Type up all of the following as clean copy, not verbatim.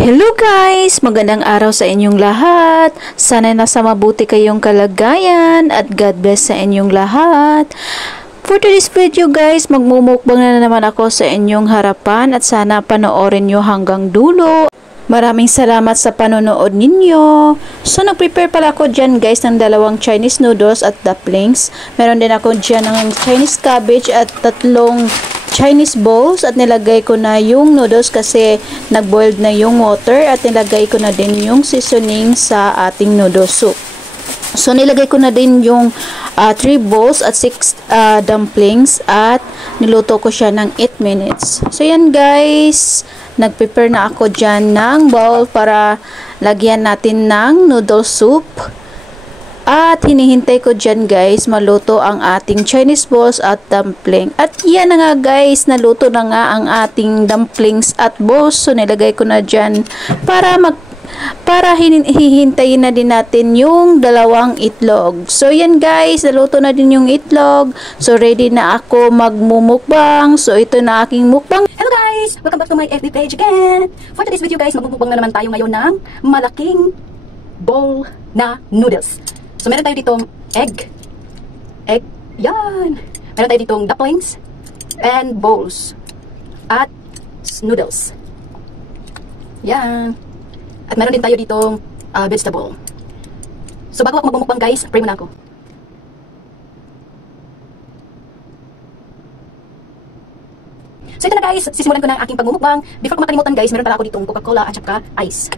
Hello guys! Magandang araw sa inyong lahat. Sana nasa mabuti kayong kalagayan at God bless sa inyong lahat. For today's video guys, magmumukbang na naman ako sa inyong harapan at sana panoorin nyo hanggang dulo. Maraming salamat sa panonood ninyo. So, nag-prepare pala ako dyan guys ng dalawang Chinese noodles at dumplings. Meron din ako dyan ng Chinese cabbage at tatlong Chinese bowls at nilagay ko na yung noodles kasi nag-boiled na yung water at nilagay ko na din yung seasoning sa ating noodle soup. So, nilagay ko na din yung 3 bowls at 6 dumplings at niluto ko siya ng 8 minutes. So, yan guys. Nag-prepare na ako dyan ng bowl para lagyan natin ng noodle soup. At hinihintay ko dyan guys, maluto ang ating Chinese balls at dumpling. At yan na nga guys, naluto na nga ang ating dumplings at balls. So nilagay ko na dyan para hihintayin na din natin yung dalawang itlog. So yan guys, naluto na din yung itlog. So ready na ako magmumukbang. So ito na aking mukbang. Hello guys! Welcome back to my FB page again! For today's video guys, magbubukbang na naman tayo ngayon ng malaking bowl na noodles. So meron tayo ditong egg, yan! Meron tayo ditong dumplings, and bowls, at noodles. Yan! At meron din tayo ditong vegetable. So bago ako magbumukbang guys, pray muna ako. So ito na guys, sisimulan ko na ang aking pagmumukbang. Before ko makalimutan guys, meron pala ako ditong Coca-Cola at saka ice.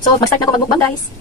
So mag-start na ako magmukbang guys.